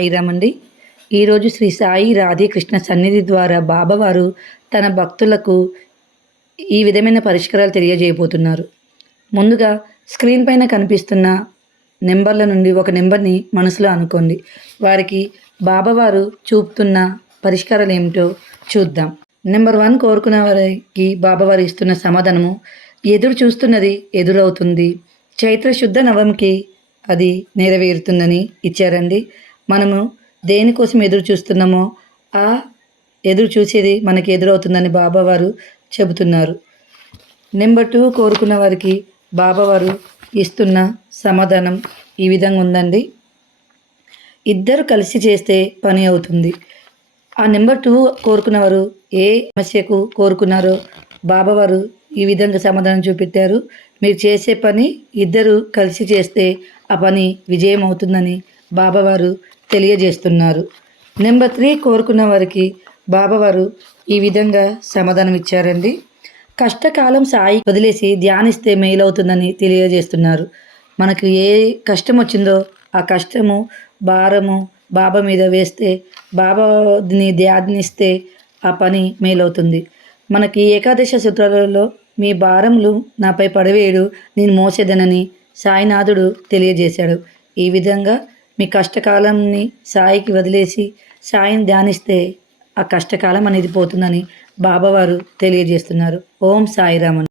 సాయిరామండి ఈరోజు శ్రీ సాయి రాధేకృష్ణ సన్నిధి ద్వారా బాబావారు తన భక్తులకు ఈ విధమైన పరిష్కారాలు తెలియజేయబోతున్నారు. ముందుగా స్క్రీన్ పైన కనిపిస్తున్న నెంబర్ల నుండి ఒక నెంబర్ని మనసులో అనుకోండి. వారికి బాబావారు చూపుతున్న పరిష్కారాలు ఏమిటో చూద్దాం. నెంబర్ వన్ కోరుకున్న వారికి బాబావారు ఇస్తున్న సమాధానము ఎదురు చూస్తున్నది ఎదురవుతుంది. చైత్ర శుద్ధ నవంకి అది నెరవేరుతుందని ఇచ్చారండి. మనము దేనికోసం ఎదురు చూస్తున్నామో ఆ ఎదురు చూసేది మనకి ఎదురవుతుందని బాబావారు చెబుతున్నారు. నెంబర్ టూ కోరుకున్న వారికి బాబావారు ఇస్తున్న సమాధానం ఈ విధంగా ఉందండి. ఇద్దరు కలిసి చేస్తే పని అవుతుంది. ఆ నెంబర్ టూ కోరుకున్నవారు ఏ సమస్యకు కోరుకున్నారో బాబావారు ఈ విధంగా సమాధానం చూపెట్టారు. మీరు చేసే పని ఇద్దరు కలిసి చేస్తే ఆ పని విజయం అవుతుందని బాబావారు తెలియజేస్తున్నారు. నెంబర్ త్రీ కోరుకున్న వారికి బాబావారు ఈ విధంగా సమాధానం ఇచ్చారండి కష్టకాలం సాయి వదిలేసి ధ్యానిస్తే మేలవుతుందని తెలియజేస్తున్నారు. మనకు ఏ కష్టం వచ్చిందో ఆ కష్టము భారము బాబా మీద వేస్తే బాబాని ధ్యానిస్తే ఆ పని మేలవుతుంది. మనకి ఏకాదశ సూత్రాలలో మీ భారములు నాపై పడవేయడు నేను మోసేదనని సాయినాథుడు తెలియజేశాడు. ఈ విధంగా మీ కష్టకాలంని సాయికి వదిలేసి సాయిని ధ్యానిస్తే ఆ కష్టకాలం అనేది పోతుందని బాబావారు తెలియజేస్తున్నారు. ఓం సాయిరామన్.